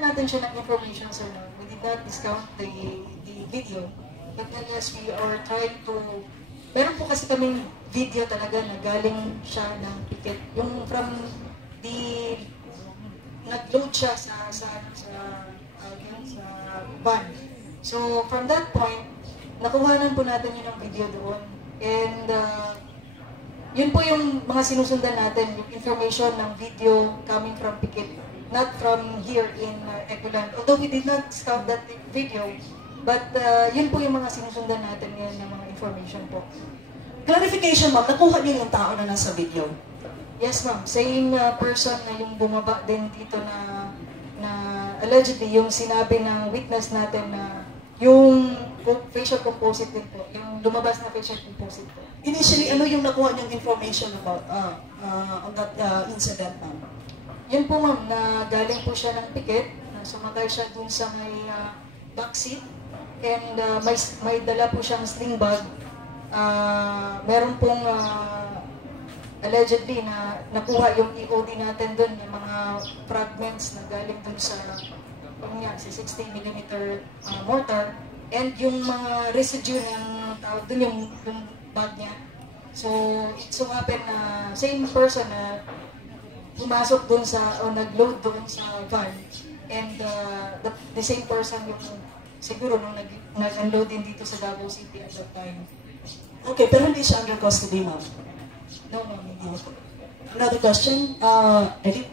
lang natin siya ng information, sir. No? We did not discount the video. But then yes, we are trying to... Meron po kasi kaming video talaga na galing siya ng ticket. Yung from the... Nag-load siya sa van. So, from that point, nakuhanan po natin yun ang video doon. And yun po yung mga sinusundan natin, yung information ng video coming from Pikit, not from here in Egulan. Although we did not scout that video, but yun po yung mga sinusundan natin ngayon ng mga information po. Clarification, ma'am, nakuha niyo yung tao na nasa video? Yes, ma'am. Same person na yung bumaba din dito na allegedly yung sinabi ng witness natin na yung facial composite din po, yung lumabas na facial composite po. Initially, ano yung nakuha niyong information about on that incident, ma'am? Yun po, ma'am, na galing po siya ng Pikit, na sumakay siya dun sa may backseat, and may dala po siyang sling bag. Meron pong allegedly na nakuha yung EOD natin dun, yung mga fragments na galing dun sa 60mm mortar, and yung mga residue ng tawag dun, yung bag niya. So, it so happened na same person na pumasok dun sa, o nag-load dun sa van, and the same person yung siguro nung nag-unload din dito sa Davao City at that time. Okay, pero hindi siya under custody, ma'am? No, ma'am. Another question? Edith?